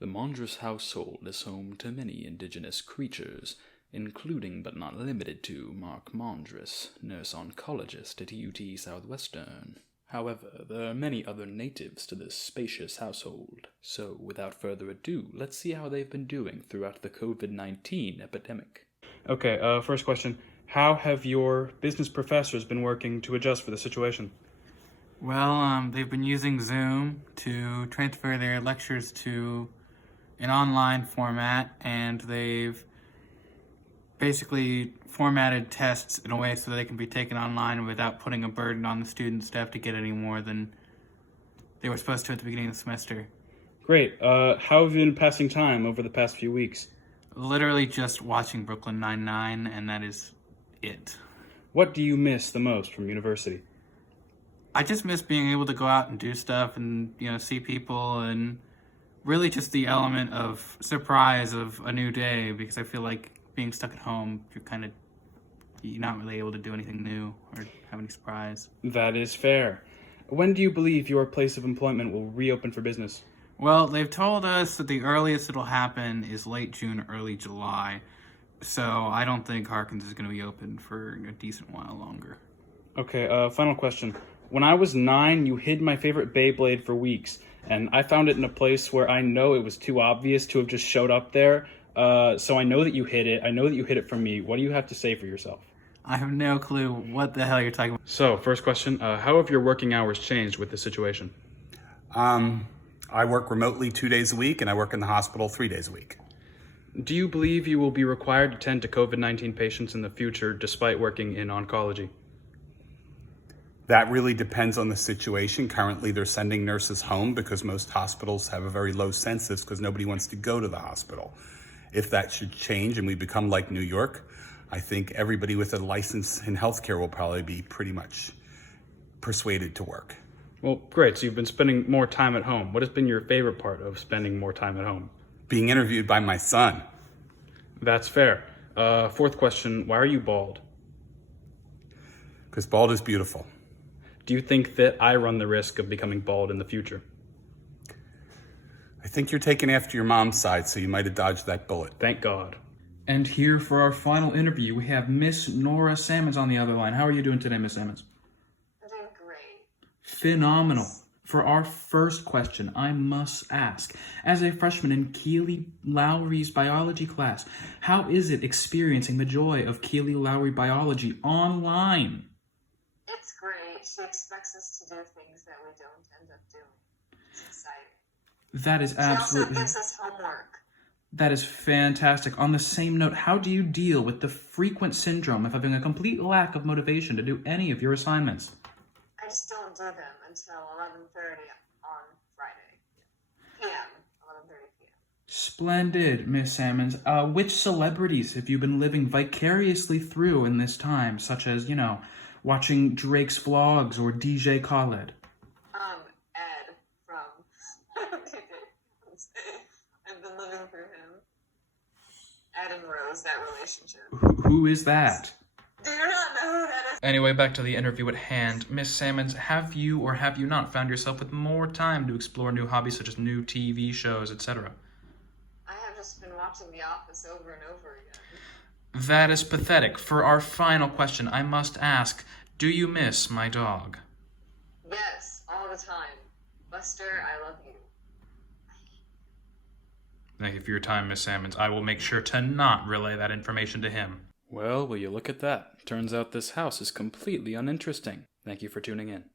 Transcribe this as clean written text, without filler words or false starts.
The Mondris household is home to many indigenous creatures, including but not limited to Mark Mondris, nurse oncologist at UT Southwestern. However, there are many other natives to this spacious household. So, without further ado, let's see how they've been doing throughout the COVID-19 epidemic. Okay, first question. How have your business professors been working to adjust for the situation? Well, they've been using Zoom to transfer their lectures to an online format, and they've basically formatted tests in a way so that they can be taken online without putting a burden on the students to have to get any more than they were supposed to at the beginning of the semester. Great. How have you been passing time over the past few weeks? Literally just watching Brooklyn Nine-Nine, and that is it. What do you miss the most from university? I just miss being able to go out and do stuff and, see people, and really just the element of surprise of a new day, because I feel like being stuck at home, you're not really able to do anything new or have any surprise. That is fair. When do you believe your place of employment will reopen for business? Well, they've told us that the earliest it'll happen is late June, early July. So I don't think Harkins is going to be open for a decent while longer. Okay, final question. When I was 9, you hid my favorite Beyblade for weeks, and I found it in a place where I know it was too obvious to have just showed up there. So I know that you hid it. I know that you hid it from me. What do you have to say for yourself? I have no clue what the hell you're talking about. So, first question, how have your working hours changed with this situation? I work remotely 2 days a week, and I work in the hospital 3 days a week. Do you believe you will be required to tend to COVID-19 patients in the future despite working in oncology? That really depends on the situation. Currently, they're sending nurses home because most hospitals have a very low census because nobody wants to go to the hospital. If that should change and we become like New York, I think everybody with a license in healthcare will probably be pretty much persuaded to work. Well, great. So you've been spending more time at home. What has been your favorite part of spending more time at home? Being interviewed by my son. That's fair. Fourth question, why are you bald? Because bald is beautiful. Do you think that I run the risk of becoming bald in the future? I think you're taken after your mom's side, so you might have dodged that bullet. Thank God. And here for our final interview, we have Miss Nora Sammons on the other line. How are you doing today, Miss Sammons? I'm doing great. Phenomenal. For our first question, I must ask, as a freshman in Keely Lowry's biology class, how is it experiencing the joy of Keely Lowry biology online? It's great. She expects us to do things that we don't end up doing. It's exciting. That is absolutely... She also gives us homework. That is fantastic. On the same note, how do you deal with the frequent syndrome of having a complete lack of motivation to do any of your assignments? I just don't do them until 11:30 on Friday. p.m. 11:30 p.m. Splendid, Miss Sammons. Which celebrities have you been living vicariously through in this time, such as, watching Drake's vlogs or DJ Khaled? Ed from I've been living through him. Ed and Rose, that relationship. Who is that? Do you not know who that is? Anyway, back to the interview at hand. Miss Sammons, have you or have you not found yourself with more time to explore new hobbies such as new TV shows, etc.? I have just been watching The Office over and over again. That is pathetic. For our final question, I must ask, do you miss my dog? Yes, all the time. Buster, I love you. Thank you for your time, Miss Sammons. I will make sure to not relay that information to him. Well, will you look at that? Turns out this house is completely uninteresting. Thank you for tuning in.